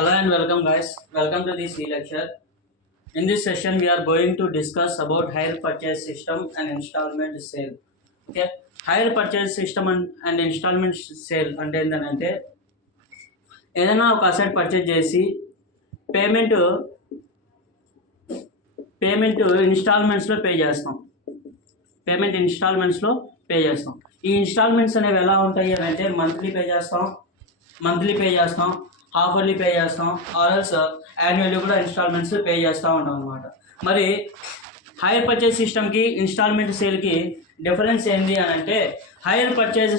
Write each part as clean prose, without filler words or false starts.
Hello and welcome guys. Welcome to this e-lecture. In this session we are going to discuss about hire purchase system and installment sale. Okay. Hire purchase system and installment sale అంటే ఏంటంటే ఏదైనా ఒక asset purchase చేసి payment ఇన్స్టాల్మెంట్స్లో pay చేస్తాం. ఈ instalments అనేవి ఎలా ఉంటాయి అని అంటే మంత్లీ పే చేస్తాం, హాఫర్లీ పే చేస్తాం, ఆర్ఎల్స్ యాన్యువల్లీ కూడా ఇన్స్టాల్మెంట్స్ పే చేస్తూ ఉంటాం అనమాట. మరి హైర్ పర్చేజ్ సిస్టమ్కి ఇన్స్టాల్మెంట్ సేల్కి డిఫరెన్స్ ఏంటి అని అంటే హైర్ పర్చేజ్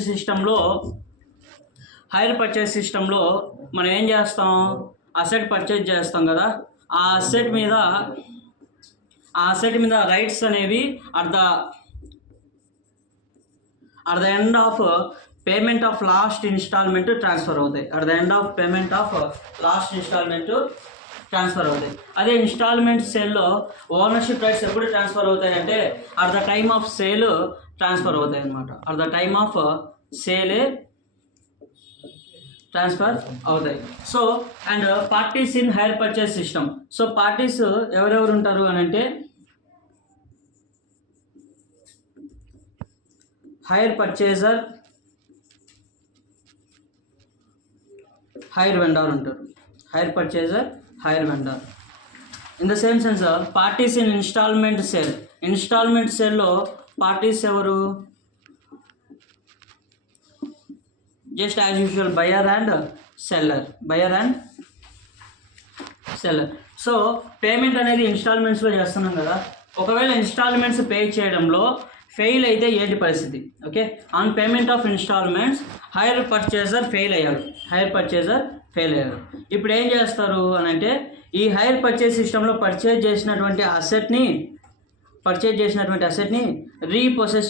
సిస్టంలో మనం ఏం చేస్తాం, అసెట్ పర్చేజ్ చేస్తాం కదా, ఆ అసెట్ మీద రైట్స్ అనేవి at the end of payment of last instalment transfer అవుతాయి. అదే ఇన్స్టాల్మెంట్ సేల్లో ఓనర్షిప్ రైట్స్ ఎప్పుడు ట్రాన్స్ఫర్ అవుతాయి అంటే at the time of sale transfer అవుతాయి అనమాట. ట్రాన్స్ఫర్ అవుతాయి. So and parties in hire purchase system. So parties ఎవరెవరు ఉంటారు అని అంటే హైర్ పర్చేజర్, హైర్ వెండర్ ఉంటారు. In the same sense parties in instalment సేల్లో పార్టీస్ ఎవరు? Just as usual buyer and seller. So payment అనేది ఇన్స్టాల్మెంట్స్లో చేస్తున్నాం కదా, ఒకవేళ ఇన్స్టాల్మెంట్స్ పే చేయడంలో ఫెయిల్ అయితే ఏంటి పరిస్థితి? Okay, on payment of instalments hire purchaser fail అయ్యాడు. ఇప్పుడు ఏం చేస్తారు అని అంటే ఈ హైర్ పర్చేజ్ సిస్టంలో పర్చేజ్ చేసినటువంటి అసెట్ని రీపొసెస్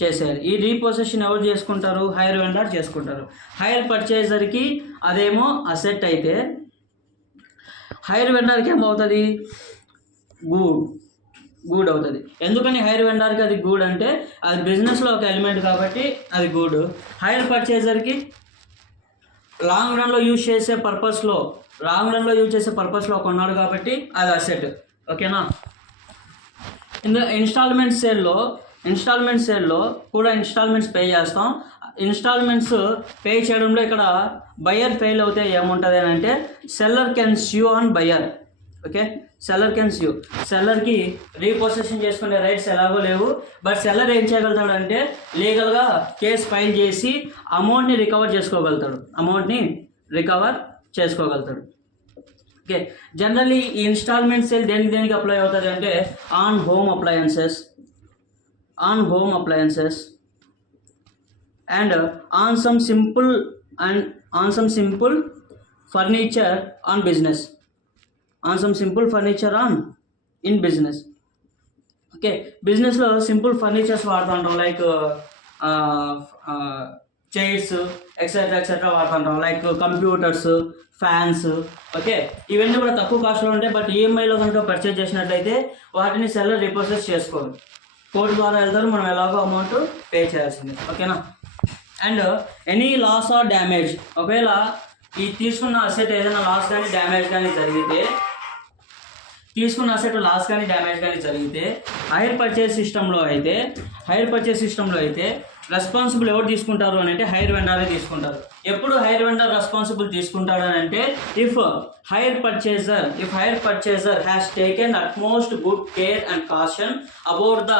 చేసేయాలి. ఈ రీపొసెషన్ ఎవరు చేసుకుంటారు? హైర్ వెండర్ చేసుకుంటారు. హైర్ పర్చేజర్కి అదేమో అసెట్ అయితే హైర్ వెండర్కి ఏమవుతుంది? గూడ్ అవుతుంది. ఎందుకని హైర్ వెండర్కి అది గూడ్ అంటే అది బిజినెస్లో ఒక ఎలిమెంట్ కాబట్టి అది గూడ్. హైర్ పర్చేజర్కి లాంగ్ రన్లో యూజ్ చేసే పర్పస్లో కొన్నాడు కాబట్టి అది అసెట్. ఓకేనా? ఇన్స్టాల్మెంట్ సేల్లో కూడా ఇన్స్టాల్మెంట్స్ పే చేస్తాం. ఇన్స్టాల్మెంట్స్ పే చేయడంలో ఇక్కడ బయర్ ఫెయిల్ అవుతే ఏముంటుంది అని అంటే seller can sue on buyer. Okay, సెల్లర్కి రీపొసెషన్ చేసుకునే రైట్స్ ఎలాగో లేవు. బట్ సెల్లర్ ఏం చేయగలుగుతాడు అంటే లీగల్గా కేసు ఫైల్ చేసి అమౌంట్ని రికవర్ చేసుకోగలుగుతాడు. ఓకే, జనరల్లీ ఈ ఇన్స్టాల్మెంట్ సేల్ దేనికి అప్లై అవుతుంది అంటే on home appliances and on some simple furniture on business. In business. Okay, బిజినెస్లో సింపుల్ ఫర్నిచర్స్ వాడుతుంటాం, లైక్ చైర్స్ ఎక్సెట్రా వాడుతుంటాం, లైక్ కంప్యూటర్స్, ఫ్యాన్స్. ఓకే, ఇవన్నీ కూడా తక్కువ కాస్ట్లో ఉంటాయి. బట్ ఈఎంఐలో కనుక పర్చేజ్ చేసినట్లయితే వాటిని సెల్లర్ రీపొసెస్ చేసుకోరు. కోర్టు ద్వారా వెళ్తారు, మనం ఎలాగో అమౌంట్ పే చేయాల్సిందే. ఓకేనా? And any loss or damage, ఒకవేళ ఈ తీసుకున్న అసెట్ ఏదైనా లాస్ కానీ డ్యామేజ్ కానీ జరిగితే హైర్ పర్చేజ్ సిస్టంలో అయితే రెస్పాన్సిబుల్ ఎవరు తీసుకుంటారు అని అంటే హైర్ వెండరే తీసుకుంటారు. ఎప్పుడు హైర్ వెండర్ రెస్పాన్సిబుల్ తీసుకుంటాడు అని అంటే if hire purchaser has taken utmost good care and caution about the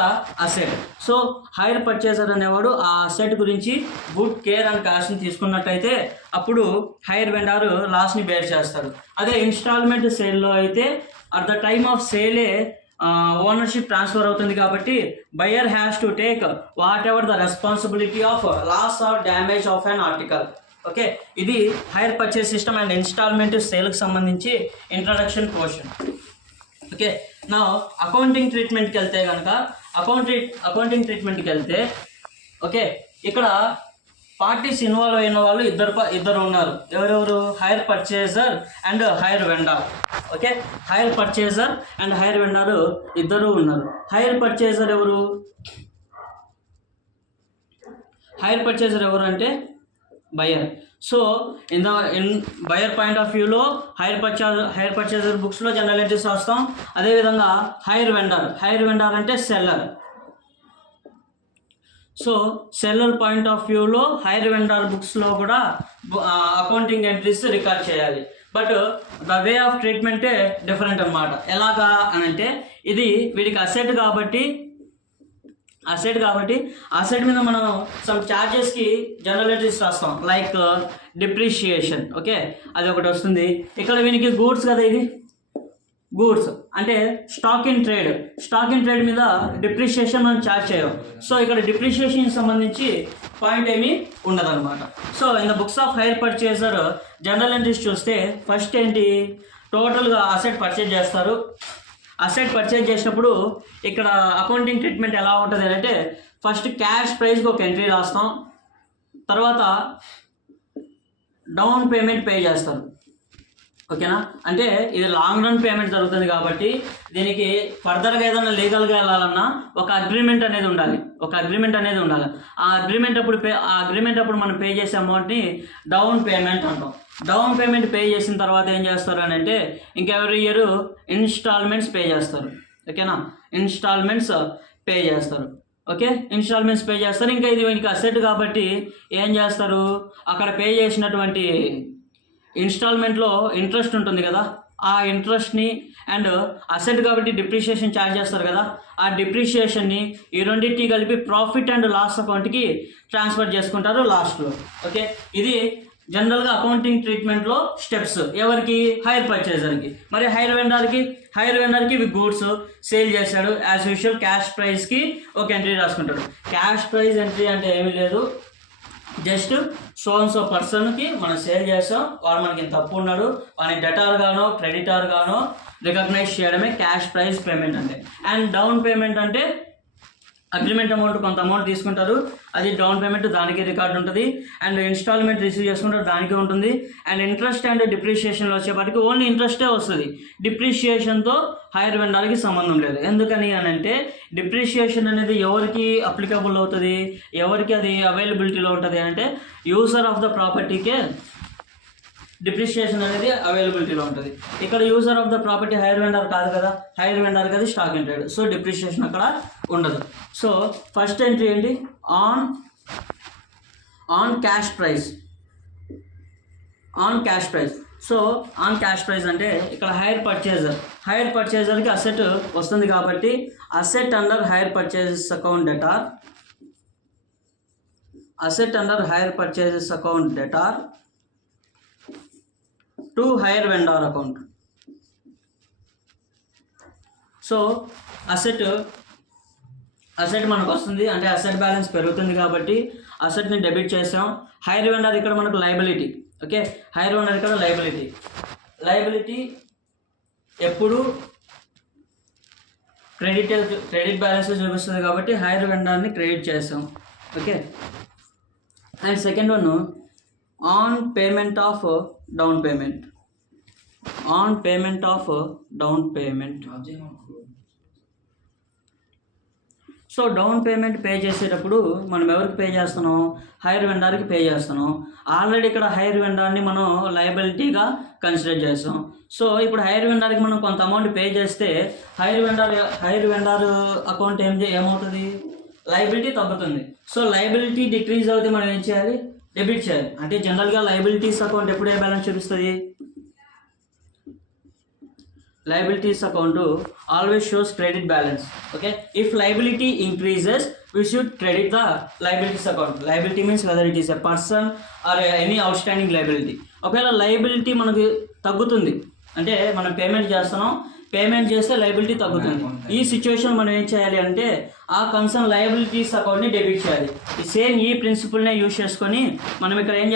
asset. So hire purchaser అనేవాడు ఆ అసెట్ గురించి గుడ్ కేర్ అండ్ కాషన్ తీసుకున్నట్టయితే అప్పుడు హైర్ వెండర్ లాస్ని బేర్ చేస్తాడు. అదే ఇన్స్టాల్మెంట్ సేల్లో అయితే అట్ ద టైమ్ ఆఫ్ సేలే ఓనర్షిప్ ట్రాన్స్ఫర్ అవుతుంది కాబట్టి buyer has to take whatever the responsibility of loss or damage of an article. Okay, ఇది hire purchase system and installment సేల్కి సంబంధించి ఇంట్రడక్షన్ పోర్షన్. ఓకే, నా accounting ట్రీట్మెంట్కి వెళ్తే okay, ఇక్కడ పార్టీస్ ఇన్వాల్వ్ అయిన వాళ్ళు ఇద్దరు ఉన్నారు. ఎవరెవరు? Hire purchaser and hire vendor. Okay, hire purchaser and hire vendor ఇద్దరు ఉన్నారు. హైర్ పర్చేజర్ ఎవరు అంటే buyer. So in buyer point of వ్యూలో హైర్ పర్చేజర్ బుక్స్లో జనరల్ ఎంట్రీస్ రాస్తాం. అదేవిధంగా హైర్ వెండర్ అంటే seller. So seller point of వ్యూలో హైర్ వెండర్ బుక్స్లో కూడా అకౌంటింగ్ ఎంట్రీస్ రికార్డ్ చేయాలి. బట్ ద వే ఆఫ్ ట్రీట్మెంటే డిఫరెంట్ అనమాట. ఎలాగా అని అంటే ఇది వీడికి అసెట్ కాబట్టి అసెట్ మీద మనం సమ్ ఛార్జెస్కి జనరల్ ఎంట్రీస్ రాస్తాం, లైక్ డిప్రిషియేషన్. ఓకే, అది ఒకటి వస్తుంది. ఇక్కడ వీనికి గూడ్స్ కదా, ఇది గూడ్స్ అంటే స్టాక్ ఇన్ ట్రేడ్ మీద డిప్రిషియేషన్ మనం ఛార్జ్ చేయం. సో ఇక్కడ డిప్రిషియేషన్ సంబంధించి పాయింట్ ఏమీ ఉండదు అనమాట. So in the books of hire purchaser general entries చూస్తే ఫస్ట్ ఏంటి, టోటల్గా అసెట్ పర్చేజ్ చేస్తారు. అసెట్ పర్చేజ్ చేసినప్పుడు ఇక్కడ అకౌంటింగ్ ట్రీట్మెంట్ ఎలా ఉంటుంది అంటే ఫస్ట్ క్యాష్ ప్రైస్కి ఒక ఎంట్రీ రాస్తాం, తర్వాత డౌన్ పేమెంట్ పే చేస్తారు. ఓకేనా, అంటే ఇది లాంగ్ రన్ పేమెంట్ జరుగుతుంది కాబట్టి దీనికి ఫర్దర్గా ఏదైనా లీగల్గా వెళ్ళాలన్నా ఒక అగ్రిమెంట్ అనేది ఉండాలి. ఆ అగ్రిమెంట్ అప్పుడు మనం పే చేసే అమౌంట్ని డౌన్ పేమెంట్ అంటాం. డౌన్ పేమెంట్ పే చేసిన తర్వాత ఏం చేస్తారు అని అంటే ఇంకా ఎవ్రీ ఇయర్ ఇన్స్టాల్మెంట్స్ పే చేస్తారు. ఓకేనా, ఇన్స్టాల్మెంట్స్ పే చేస్తారు. ఇంకా ఇది వీనికి అసెట్ కాబట్టి ఏం చేస్తారు, అక్కడ పే చేసినటువంటి ఇన్స్టాల్మెంట్లో ఇంట్రెస్ట్ ఉంటుంది కదా, ఆ ఇంట్రెస్ట్ని అండ్ అసెట్ కాబట్టి డిప్రిషియేషన్ ఛార్జ్ చేస్తారు కదా, ఆ డిప్రిషియేషన్ని ఈ రెండింటిని కలిపి ప్రాఫిట్ అండ్ లాస్ అకౌంట్కి ట్రాన్స్ఫర్ చేసుకుంటారు లాస్ట్లో. ఓకే, ఇది జనరల్గా అకౌంటింగ్ ట్రీట్మెంట్లో స్టెప్స్. ఎవరికి, హైర్ పర్చేజర్కి. మరి హైర్ వెండర్కి ఇవి గూడ్స్ సేల్ చేశాడు, యాజ్ యూజువల్ క్యాష్ ప్రైస్కి ఒక ఎంట్రీ రాసుకుంటాడు. క్యాష్ ప్రైస్ ఎంట్రీ అంటే ఏమీ లేదు, జస్ట్ సో పర్సన్కి మనం సేల్ చేస్తాం, వాడు మనకి తప్పు ఉన్నాడు, వాడిని డెటార్ గానో క్రెడిటార్ గానో రికగ్నైజ్ చేయడమే క్యాష్ ప్రైస్ పేమెంట్ అంటే. అండ్ డౌన్ పేమెంట్ అంటే అగ్రిమెంట్ అమౌంట్ కొంత అమౌంట్ తీసుకుంటారు, అది డౌన్ పేమెంట్, దానికి రికార్డు ఉంటుంది. అండ్ ఇన్స్టాల్మెంట్ రిసీవ్ చేసుకుంటారు, దానికి ఉంటుంది. అండ్ ఇంట్రెస్ట్ అండ్ డిప్రిషియేషన్లో వచ్చేప్పటికి ఓన్లీ ఇంట్రెస్టే వస్తుంది, డిప్రిషియేషన్తో హైర్ వెండర్కి సంబంధం లేదు. ఎందుకని అని అంటే డిప్రిషియేషన్ అనేది ఎవరికి అప్లికబుల్ అవుతుంది, ఎవరికి అది అవైలబిలిటీలో ఉంటుంది అంటే యూజర్ ఆఫ్ ద ప్రాపర్టీకే డిప్రిషియేషన్ అనేది అవైలబిలిటీలో ఉంటుంది. ఇక్కడ user of the property hire vendor కాదు కదా, హైర్ వెండర్ కదా stock in trade, so depreciation అక్కడ ఉండదు. సో ఫస్ట్ ఎంట్రీ ఏంటి, on cash price. So on cash price అంటే ఇక్కడ హైర్ పర్చేజర్కి అసెట్ వస్తుంది కాబట్టి asset under hire purchases account debtor to hire vendor account. So asset మనకు వస్తుంది అంటే అసెట్ బ్యాలెన్స్ పెరుగుతుంది కాబట్టి అసెట్ని డెబిట్ చేసాం. హైర్ వెండర్ ఇక్కడ మనకు లయబిలిటీ. ఓకే, హైర్ వెండర్ ఇక్కడ లయబిలిటీ ఎప్పుడు క్రెడిట్ బ్యాలెన్స్ చూపిస్తుంది కాబట్టి హైర్ వెండర్ని క్రెడిట్ చేసాం. Okay, and second one on payment of down payment. So down payment pay చేసేటప్పుడు మనం ఎవరికి పే చేస్తున్నాం, హైర్ వెండర్కి పే చేస్తున్నాం. ఆల్రెడీ ఇక్కడ హైర్ వెండర్ని మనం లయబిలిటీగా కన్సిడర్ చేస్తాం. సో ఇప్పుడు హైర్ వెండర్కి మనం కొంత అమౌంట్ పే చేస్తే హైర్ వెండర్ అకౌంట్ ఏమవుతుంది, లయబిలిటీ తగ్గుతుంది. సో లయబిలిటీ డిక్రీజ్ అవుతే మనం ఏం చేయాలి, డెబిట్ చేయాలి. అంటే జనరల్గా లయబిలిటీస్ అకౌంట్ ఎప్పుడు ఏ బ్యాలెన్స్ చూపిస్తుంది, liabilities account always shows credit balance. Okay, if liability increases we should credit the liabilities account. Liability means whether it is a person or any outstanding liability. ఒకవేళ liability మనకు తగ్గుతుంది అంటే మనం payment చేస్తే liability తగ్గుతుంది. ఈ situation మనం ఏం చేయాలి అంటే ఆ కన్సర్న్ లయబిలిటీస్ అకౌంట్ని డెబిట్ చేయాలి. సేమ్ ఈ ప్రిన్సిపల్నే యూజ్ చేసుకొని మనం ఇక్కడ ఏం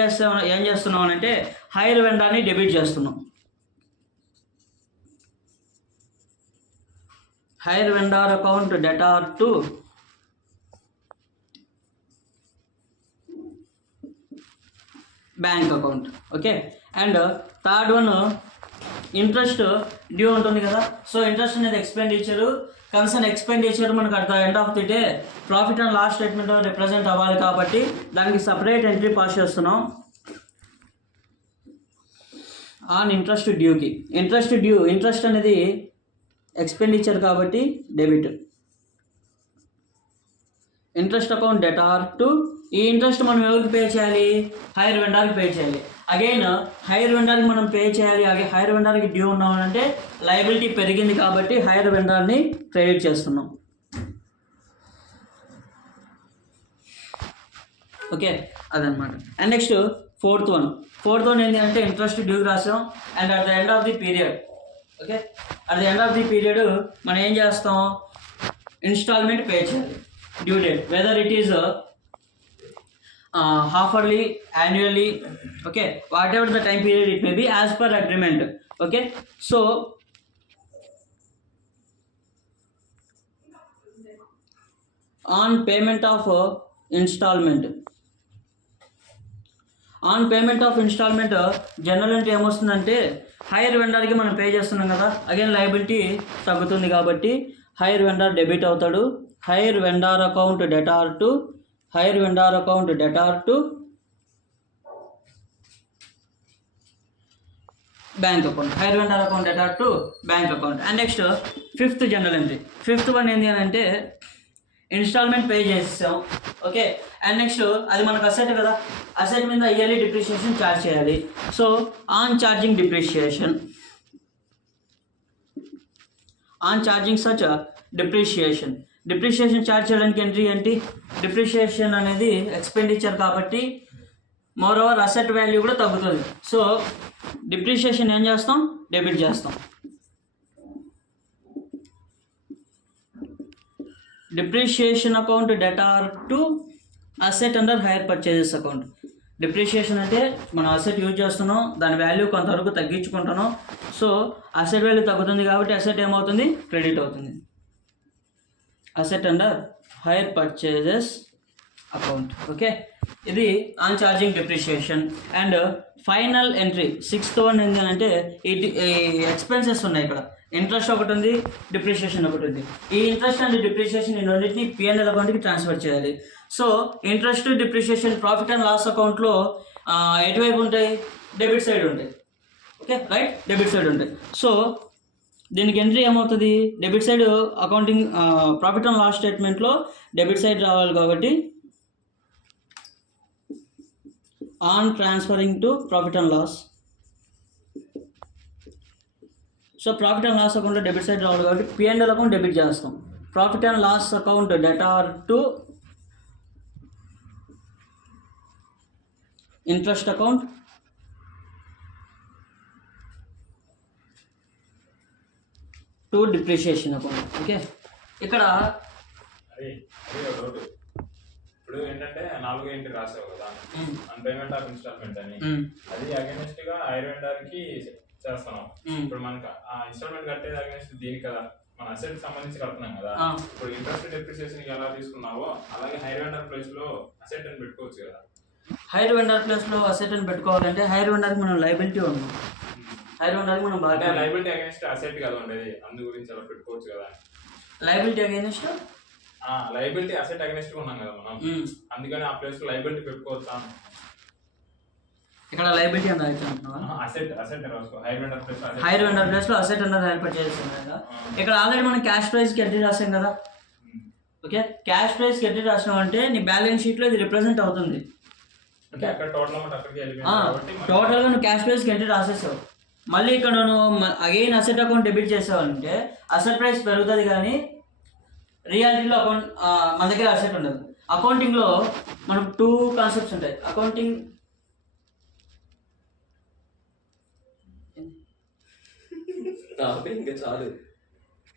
చేస్తున్నాం అంటే హైర్ వెండర్ని డెబిట్ చేస్తున్నాం. Hire vendor account debtor to bank account. Okay, and third one interest due ఉంటుంది కదా. సో ఇంట్రెస్ట్ అనేది కన్సర్న్ ఎక్స్పెండిచర్ మనకు at the end of the day profit and loss statement represent అవ్వాలి కాబట్టి దానికి సపరేట్ ఎంట్రీ పాస్ చేస్తున్నాం. On interest డ్యూకి. Interest అనేది ఎక్స్పెండిచర్ కాబట్టి debit. Interest account debtor to, ఈ ఇంట్రెస్ట్ మనం ఎవరికి పే చేయాలి? హైర్ వెండర్కి పే చేయాలి. అగైన్ హైర్ వెండర్కి మనం పే చేయాలి. హైర్ వెండర్కి డ్యూ ఉన్నామంటే లయబిలిటీ పెరిగింది కాబట్టి హైర్ వెండర్ని క్రెడిట్ చేస్తున్నాం. ఓకే, అదనమాట. అండ్ నెక్స్ట్ ఫోర్త్ వన్ ఏంటి అంటే ఇంట్రెస్ట్ డ్యూకి రాసాం. And at the end of the period, okay, at the end of the period మనం ఏం చేస్తాం? ఇన్స్టాల్మెంట్ పే చేయాలి. Due date whether it is half-yearly, annually, okay, whatever the time period it may be as per agreement. Okay, so on payment of installment general entry ఏమొస్తుందంటే hire వెండర్కి మనం pay చేస్తున్నాం కదా, again liability తగ్గుతుంది కాబట్టి hire vendor debit అవుతాడు. Hire vendor account debtor to bank account. Hire vendor account debtor to bank account. And next fifth general entry. Fifth one ఏంటి అని అంటే ఇన్స్టాల్మెంట్ పే చేసాం. ఓకే, అండ్ నెక్స్ట్ అది మనకు asset కదా, అసెట్ మీద yearly depreciation charge చేయాలి. So on charging such depreciation charge చేయడానికి ఎంట్రీ ఏంటి? డిప్రిషియేషన్ అనేది ఎక్స్పెండిచర్ కాబట్టి మోర్ ఓవర్ అసెట్ వాల్యూ కూడా తగ్గుతుంది. సో డిప్రిషియేషన్ ఏం చేస్తాం? డెబిట్ చేస్తాం. Depreciation account debtor to asset under hire purchases account. Depreciation అంటే మనం అసెట్ యూజ్ చేస్తున్నాం, దాని వాల్యూ కొంతవరకు తగ్గించుకుంటున్నాం. సో అసెట్ వాల్యూ తగ్గుతుంది కాబట్టి అసెట్ ఏమవుతుంది? క్రెడిట్ అవుతుంది. Asset under hire purchases account. Okay, ఇది on charging depreciation. And final entry sixth one ఏంటంటే ఈ ఎక్స్పెన్సెస్ ఉన్నాయి. ఇక్కడ ఇంట్రెస్ట్ ఒకటి ఉంది, డిప్రిషియేషన్ ఒకటి ఉంది. ఈ ఇంట్రెస్ట్ అండ్ డిప్రిషియేషన్ ఈ రెండింటిని P&L అకౌంట్కి ట్రాన్స్ఫర్ చేయాలి. So interest depreciation profit and loss అకౌంట్లో ఎటువైపు ఉంటాయి? డెబిట్ సైడ్ ఉంటాయి. ఓకే, రైట్, డెబిట్ సైడ్ ఉంటాయి. సో దీనికి ఎంట్రీ ఏమవుతుంది? Debit side accounting profit and loss స్టేట్మెంట్లో డెబిట్ సైడ్ రావాలి కాబట్టి on transferring to profit and loss. So profit and loss అకౌంట్లో డెబిట్ సైడ్ రావాలి కాబట్టి P&L అకౌంట్ డెబిట్ చేస్తాం. Profit and loss account debtor to interest account to depreciation account. Okay, ఇక్కడ ఇప్పుడు ఏంటంటే 4 ఎంట్రీ రాసావు కదా, అన్ పేమెంట్ ఆఫ్ ఇన్స్టాల్మెంట్ అని, అది అగైనెస్ట్ గా హైర్ వెండర్ కి చేస్తున్నాం. ఇప్పుడు మనకి ఆ ఇన్స్టాల్మెంట్ కట్టేది అగైనెస్ట్ దీనికి కదా, మన అసెట్ సంబంధించి కడుతున్నాం కదా. ఇప్పుడు ఇంట్రెస్ట్ డిప్రిసియేషన్ ఎలా తీసుకున్నావో అలాగే హైర్ వెండర్ ప్లేస్ లో అసెట్ అని పెట్టుకోవచ్చు కదా. హైర్ వెండర్ ప్లేస్ లో అసెట్ అని పెట్టుకోవాలంటే హైర్ వెండర్ కి మనం లయబిలిటీ ఉన్నాం. హైర్ వెండర్ కి మనం బాగా లయబిలిటీ అగైనెస్ట్ అసెట్ కదా ఉండేది, అందు గురించి అలా పెట్టుకోవచ్చు కదా. Liability against liability asset against ఉన్నాం కదా మనం, అందుకని ఆ ప్లేస్ లో లయబిలిటీ పెట్టుకోవచ్చా? ఇక్కడ లయబిలిటీ అని రాయించుకుంటున్నావా? హైర్ వెండర్ ప్లేస్ లో అసెట్ అన్నది హైర్ పర్చేస్ కదా. ఇక్కడ ఆల్రెడీ మనం క్యాష్ ప్రైస్ కి ఎంట్రీ రాసాం కదా. ఓకే, క్యాష్ ప్రైస్ కి ఎంట్రీ రాసినాం అంటే నీ బ్యాలెన్స్ షీట్ లో ఇది రిప్రజెంట్ అవుతుంది. టోటల్ గా నువ్వు క్యాష్ ప్రైస్ కి ఎంట్రీ రాసేసావు. మళ్ళీ ఇక్కడ నువ్వు అగైన్ అసెట్ అకౌంట్ డెబిట్ చేసావంటే అసెట్ ప్రైస్ పెరుగుతుంది కానీ రియాలిటీలో అకౌంట్ మన దగ్గర అసెట్ ఉండదు. అకౌంటింగ్లో మనకు 2 కాన్సెప్ట్స్ ఉంటాయి. అకౌంటింగ్ ఇంకా చాలు.